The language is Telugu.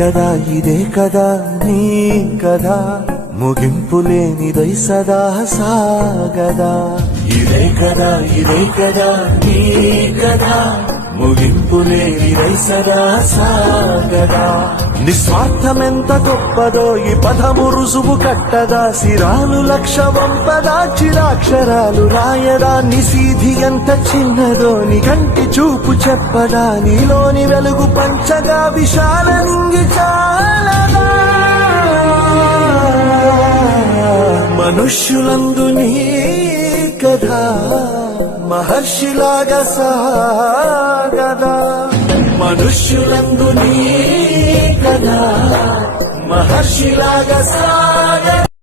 కదా ఇదే కదా నీ కదా ముగింపు లేనిదై సదా సాగదా ఇదే కదా నీ కదా ముగింపు లేనిదై సదా సాగదా నిస్వార్థమెంత గొప్పదో ఈ పదము రుజువు కట్టదా సిరాలు లక్ష వంపదా చిరాక్షరాలు రాయదా నిసీధి ఎంత చిన్నదో నీ కంటి చూపు చెప్పదా నీలోని వెలుగు పంచగా విశాల నింగి చాలదా మనుష్యులందు నీ కథ మహర్షిలాగా సాగదా మనుష్యులందు నీ కథ మహర్షిలాగా సాగదా